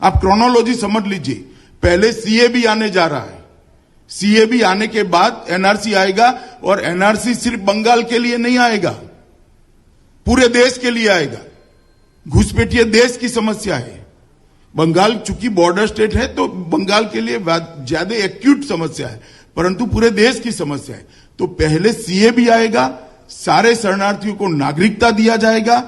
आप क्रोनोलॉजी समझ लीजिए, पहले सीएबी आने जा रहा है, सीएबी आने के बाद एनआरसी आएगा, और एनआरसी सिर्फ बंगाल के लिए नहीं आएगा, पूरे देश के लिए आएगा। घुसपैठिया देश की समस्या है। बंगाल चूंकि बॉर्डर स्टेट है तो बंगाल के लिए ज्यादा एक्यूट समस्या है, परंतु पूरे देश की समस्या है। तो पहले सीएबी आएगा, सारे शरणार्थियों को नागरिकता दिया जाएगा,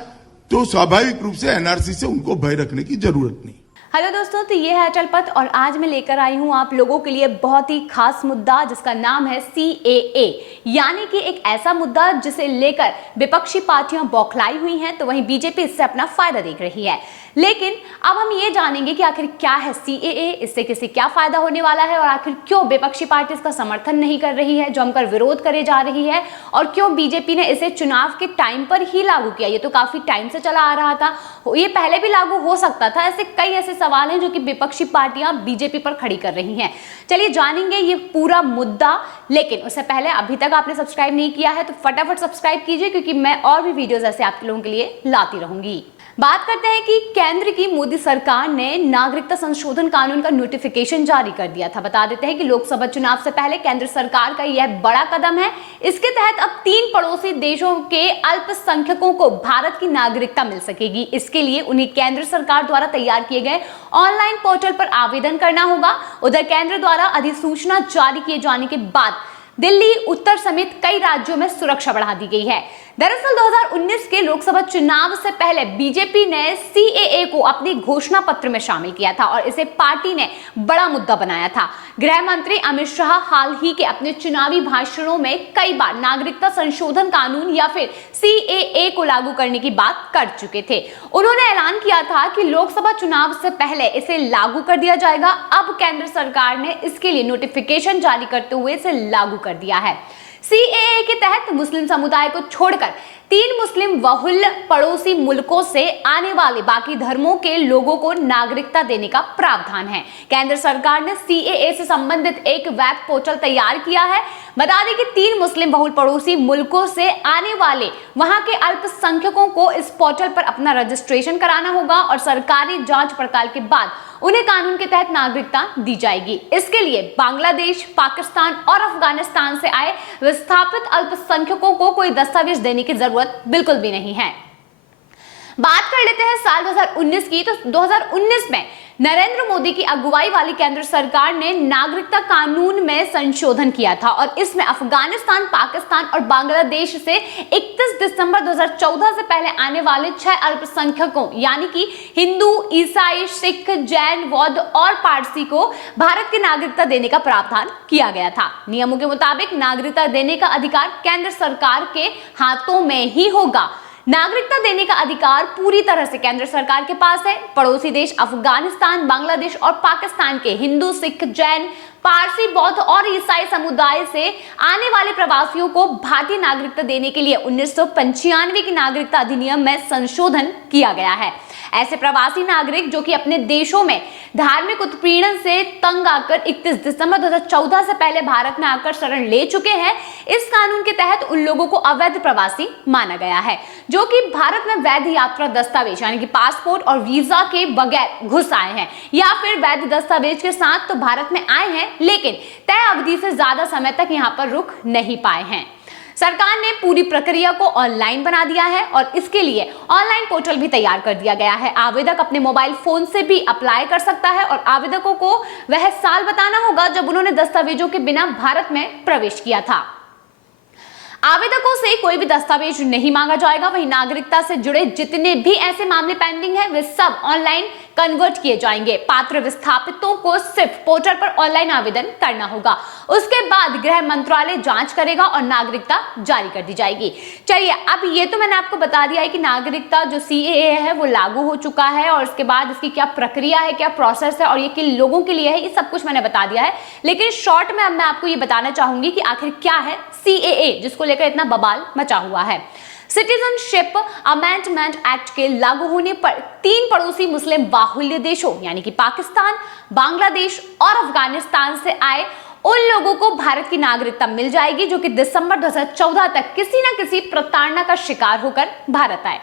तो स्वाभाविक रूप से एनआरसी से उनको भय रखने की जरूरत नहीं। हेलो दोस्तों, तो ये है अचल पथ और आज मैं लेकर आई हूं आप लोगों के लिए बहुत ही खास मुद्दा जिसका नाम है CAA, यानी कि एक ऐसा मुद्दा जिसे लेकर विपक्षी पार्टियां बौखलाई हुई हैं, तो वहीं बीजेपी इससे अपना फायदा देख रही है। लेकिन अब हम ये जानेंगे कि आखिर क्या है CAA, इससे किसे क्या फायदा होने वाला है और आखिर क्यों विपक्षी पार्टी इसका समर्थन नहीं कर रही है, जमकर विरोध करे जा रही है, और क्यों बीजेपी ने इसे चुनाव के टाइम पर ही लागू किया। ये तो काफी टाइम से चला आ रहा था, ये पहले भी लागू हो सकता था। ऐसे कई ऐसे सवाल हैं जो कि विपक्षी पार्टियां बीजेपी पर खड़ी कर रही हैं। चलिए जानेंगे ये पूरा मुद्दा, लेकिन उससे पहले अभी तक आपने सब्सक्राइब नहीं किया है तो फटाफट सब्सक्राइब कीजिए, क्योंकि मैं और भी वीडियोस ऐसे आप लोगों के लिए लाती रहूंगी। बात करते हैं कि केंद्र की मोदी सरकार ने नागरिकता संशोधन कानून का नोटिफिकेशन जारी कर दिया था। बता देते हैं कि लोकसभा चुनाव से पहले केंद्र सरकार का यह बड़ा कदम है। इसके तहत अब 3 पड़ोसी देशों के अल्पसंख्यकों को भारत की नागरिकता मिल सकेगी। इसके लिए उन्हें केंद्र सरकार द्वारा तैयार किए गए ऑनलाइन पोर्टल पर आवेदन करना होगा। उधर केंद्र द्वारा अधिसूचना जारी किए जाने के बाद दिल्ली, उत्तर समेत कई राज्यों में सुरक्षा बढ़ा दी गई है। दरअसल 2019 के लोकसभा चुनाव से पहले बीजेपी ने CAA को अपने घोषणा पत्र में शामिल किया था और इसे पार्टी ने बड़ा मुद्दा बनाया था। गृह मंत्री अमित शाह हाल ही के अपने चुनावी भाषणों में कई बार नागरिकता संशोधन कानून या फिर CAA को लागू करने की बात कर चुके थे। उन्होंने ऐलान किया था कि लोकसभा चुनाव से पहले इसे लागू कर दिया जाएगा। अब केंद्र सरकार ने इसके लिए नोटिफिकेशन जारी करते हुए इसे लागू कर दिया है। CAA के तहत मुस्लिम समुदाय को छोड़कर 3 मुस्लिम बहुल पड़ोसी मुल्कों से आने वाले बाकी धर्मों के लोगों को नागरिकता देने का प्रावधान है। केंद्र सरकार ने CAA से संबंधित एक वेब पोर्टल तैयार किया है। बता दें कि 3 मुस्लिम बहुल पड़ोसी मुल्कों से आने वाले वहां के अल्पसंख्यकों को इस पोर्टल पर अपना रजिस्ट्रेशन कराना होगा और सरकारी जांच पड़ताल के बाद उन्हें कानून के तहत नागरिकता दी जाएगी। इसके लिए बांग्लादेश, पाकिस्तान और अफगानिस्तान से आए विस्थापित अल्पसंख्यकों को कोई दस्तावेज देने की जरूरत बिल्कुल भी नहीं है। बात कर लेते हैं साल 2019 की, तो 2019 में नरेंद्र मोदी की अगुवाई वाली केंद्र सरकार ने नागरिकता कानून में संशोधन किया था और इसमें अफगानिस्तान, पाकिस्तान और बांग्लादेश से 31 दिसंबर 2014 से पहले आने वाले 6 अल्पसंख्यकों यानी कि हिंदू, ईसाई, सिख, जैन, बौद्ध और पारसी को भारत की नागरिकता देने का प्रावधान किया गया था। नियमों के मुताबिक नागरिकता देने का अधिकार केंद्र सरकार के हाथों में ही होगा। नागरिकता देने का अधिकार पूरी तरह से केंद्र सरकार के पास है। पड़ोसी देश अफगानिस्तान, बांग्लादेश और पाकिस्तान के हिंदू, सिख, जैन, पारसी, बौद्ध और ईसाई समुदाय से आने वाले प्रवासियों को भारतीय नागरिकता देने के लिए 1995 की नागरिकता अधिनियम में संशोधन किया गया है। ऐसे प्रवासी नागरिक जो कि अपने देशों में धार्मिक उत्पीड़न से तंग आकर 31 दिसंबर 2014 से पहले भारत में आकर शरण ले चुके हैं, इस कानून के तहत उन लोगों को अवैध प्रवासी माना गया है, जो कि भारत में वैध यात्रा दस्तावेज यानी कि पासपोर्ट और वीजा के बगैर घुस आए हैं या फिर वैध दस्तावेज के साथ तो भारत में आए हैं, लेकिन तय अवधि से ज्यादा समय तक यहां पर रुक नहीं पाए हैं। सरकार ने पूरी प्रक्रिया को ऑनलाइन बना दिया है और इसके लिए ऑनलाइन पोर्टल भी तैयार कर दिया गया है। आवेदक अपने मोबाइल फोन से भी अप्लाई कर सकता है और आवेदकों को वह साल बताना होगा जब उन्होंने दस्तावेजों के बिना भारत में प्रवेश किया था। आवेदकों से कोई भी दस्तावेज नहीं मांगा जाएगा। वहीं नागरिकता से जुड़े जितने भी ऐसे मामले पेंडिंग हैं वे सब ऑनलाइन कन्वर्ट किए जाएंगे। पात्र विस्थापितों को सिर्फ पोर्टल पर ऑनलाइन आवेदन करना होगा। उसके बाद गृह मंत्रालय जांच करेगा और नागरिकता जारी कर दी जाएगी। चलिए, अब ये तो मैंने आपको बता दिया है कि नागरिकता जो CAA है वो लागू हो चुका है और इसके बाद इसकी क्या प्रक्रिया है, क्या प्रोसेस है और ये किन लोगों के लिए है, ये सब कुछ मैंने बता दिया है। लेकिन शॉर्ट में अब मैं आपको ये बताना चाहूंगी कि आखिर क्या है CAA, जिसको लेकर इतना बवाल मचा हुआ है। सिटीजनशिप अमेंडमेंट एक्ट के लागू होने पर 3 पड़ोसी मुस्लिम बाहुल्य देशों यानी कि पाकिस्तान, बांग्लादेश और अफगानिस्तान से आए उन लोगों को भारत की नागरिकता मिल जाएगी जो कि दिसंबर 2014 तक किसी न किसी प्रताड़ना का शिकार होकर भारत आए।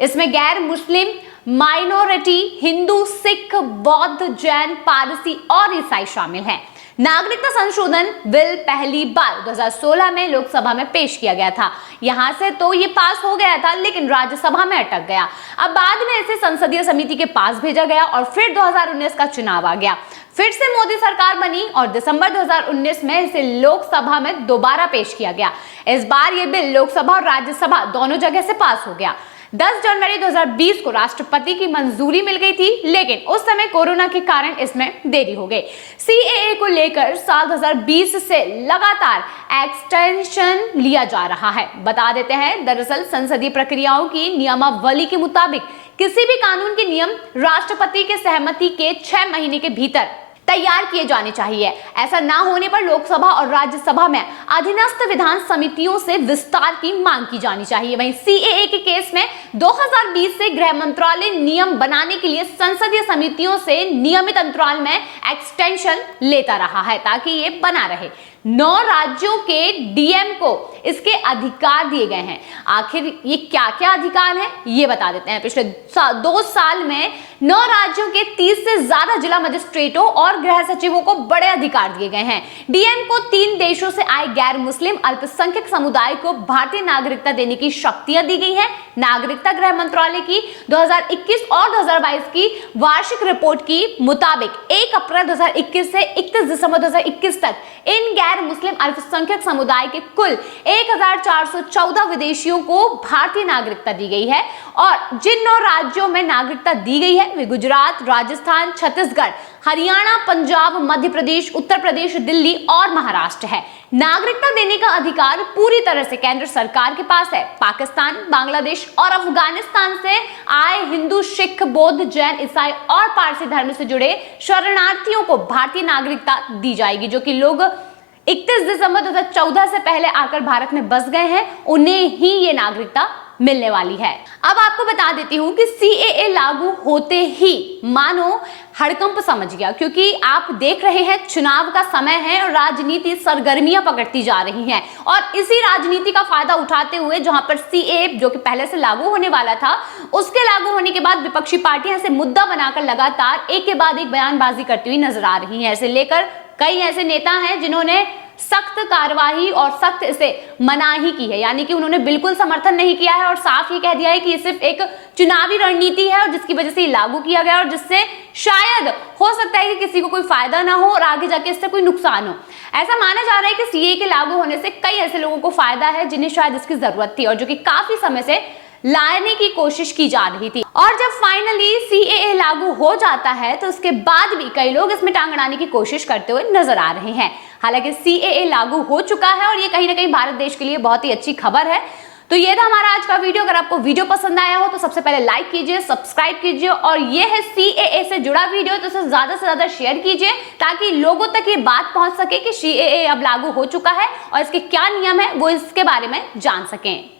इसमें गैर मुस्लिम माइनॉरिटी हिंदू, सिख, बौद्ध, जैन, पारसी और ईसाई शामिल हैं। नागरिकता संशोधन बिल पहली बार 2016 में लोकसभा में पेश किया गया था। यहां से तो ये पास हो गया था, लेकिन राज्यसभा में अटक गया। अब बाद में इसे संसदीय समिति के पास भेजा गया और फिर 2019 का चुनाव आ गया। फिर से मोदी सरकार बनी और दिसंबर 2019 में इसे लोकसभा में दोबारा पेश किया गया। इस बार यह बिल लोकसभा और राज्यसभा दोनों जगह से पास हो गया। 10 जनवरी 2020 को राष्ट्रपति की मंजूरी मिल गई थी, लेकिन उस समय कोरोना के कारण इसमें देरी हो गई। सीएए को लेकर साल 2020 से लगातार एक्सटेंशन लिया जा रहा है। बता देते हैं, दरअसल संसदीय प्रक्रियाओं की नियमावली के मुताबिक किसी भी कानून के नियम राष्ट्रपति के सहमति के 6 महीने के भीतर तैयार किए जाने चाहिए। ऐसा ना होने पर लोकसभा और राज्यसभा में अधीनस्थ विधान समितियों से विस्तार की मांग की जानी चाहिए। वहीं सीएए के केस में 2020 से गृह मंत्रालय नियम बनाने के लिए संसदीय समितियों से नियमित अंतराल में एक्सटेंशन लेता रहा है ताकि ये बना रहे। 9 राज्यों के डीएम को इसके अधिकार दिए गए हैं। आखिर ये क्या क्या अधिकार हैं, ये बता देते हैं। पिछले 2 साल में 9 राज्यों के 30 से ज्यादा जिला मजिस्ट्रेटों और गृह सचिवों को बड़े अधिकार दिए गए हैं। डीएम को 3 देशों से आए गैर मुस्लिम अल्पसंख्यक समुदाय को भारतीय नागरिकता देने की शक्तियां दी गई हैं। नागरिकता गृह मंत्रालय की 2021 और 2022 की वार्षिक रिपोर्ट की मुताबिक 1 अप्रैल 2021 से 31 दिसंबर 2021 तक इन गैर मुस्लिम अल्पसंख्यक समुदाय के कुल 1414 विदेशियों को भारतीय नागरिकता दी गई है। और जिन 9 राज्यों में नागरिकता दी गई है वे गुजरात, राजस्थान, छत्तीसगढ़, हरियाणा, पंजाब, मध्य प्रदेश, उत्तर प्रदेश, दिल्ली और महाराष्ट्र है। नागरिकता देने का अधिकार पूरी तरह से केंद्र सरकार के पास है। पाकिस्तान, बांग्लादेश और अफगानिस्तान से आए हिंदू, सिख, बौद्ध, जैन, ईसाई और पारसी धर्म से जुड़े शरणार्थियों को भारतीय नागरिकता दी जाएगी। जो कि लोग 31 दिसंबर 2014 से पहले आकर भारत में बस गए हैं, उन्हें ही ये नागरिकता मिलने वाली है। अब आपको बता देती हूं कि सीएए लागू होते ही मानो हड़कंप समझ गया, क्योंकि आप देख रहे हैं चुनाव का समय है और राजनीति सरगर्मियां पकड़ती जा रही हैं। और इसी राजनीति का फायदा उठाते हुए जहां पर सीएए जो कि पहले से लागू होने वाला था, उसके लागू होने के बाद विपक्षी पार्टियां इसे मुद्दा बनाकर लगातार एक के बाद एक बयानबाजी करती हुई नजर आ रही हैं। ऐसे लेकर कई ऐसे नेता हैं जिन्होंने सख्त कार्रवाई और सख्त इसे मनाही की है, यानी कि उन्होंने बिल्कुल समर्थन नहीं किया है और साफ ये कह दिया है कि ये सिर्फ एक चुनावी रणनीति है और जिसकी वजह से ये लागू किया गया और जिससे शायद हो सकता है कि किसी को कोई फायदा ना हो और आगे जाके इससे कोई नुकसान हो। ऐसा माना जा रहा है कि सीएए के लागू होने से कई ऐसे लोगों को फायदा है जिन्हें शायद इसकी जरूरत थी और जो कि काफी समय से लाने की कोशिश की जा रही थी। और जब फाइनली सीएए लागू हो जाता है तो उसके बाद भी कई लोग इसमें टांग अड़ाने की कोशिश करते हुए नजर आ रहे हैं। हालांकि सीएए लागू हो चुका है और ये कहीं ना कहीं भारत देश के लिए बहुत ही अच्छी खबर है। तो ये था हमारा आज का वीडियो। अगर आपको वीडियो पसंद आया हो तो सबसे पहले लाइक कीजिए, सब्सक्राइब कीजिए और ये है सीएए से जुड़ा वीडियो तो इसे ज्यादा से ज्यादा शेयर कीजिए ताकि लोगों तक ये बात पहुंच सके कि सीएए अब लागू हो चुका है और इसके क्या नियम है वो इसके बारे में जान सकें।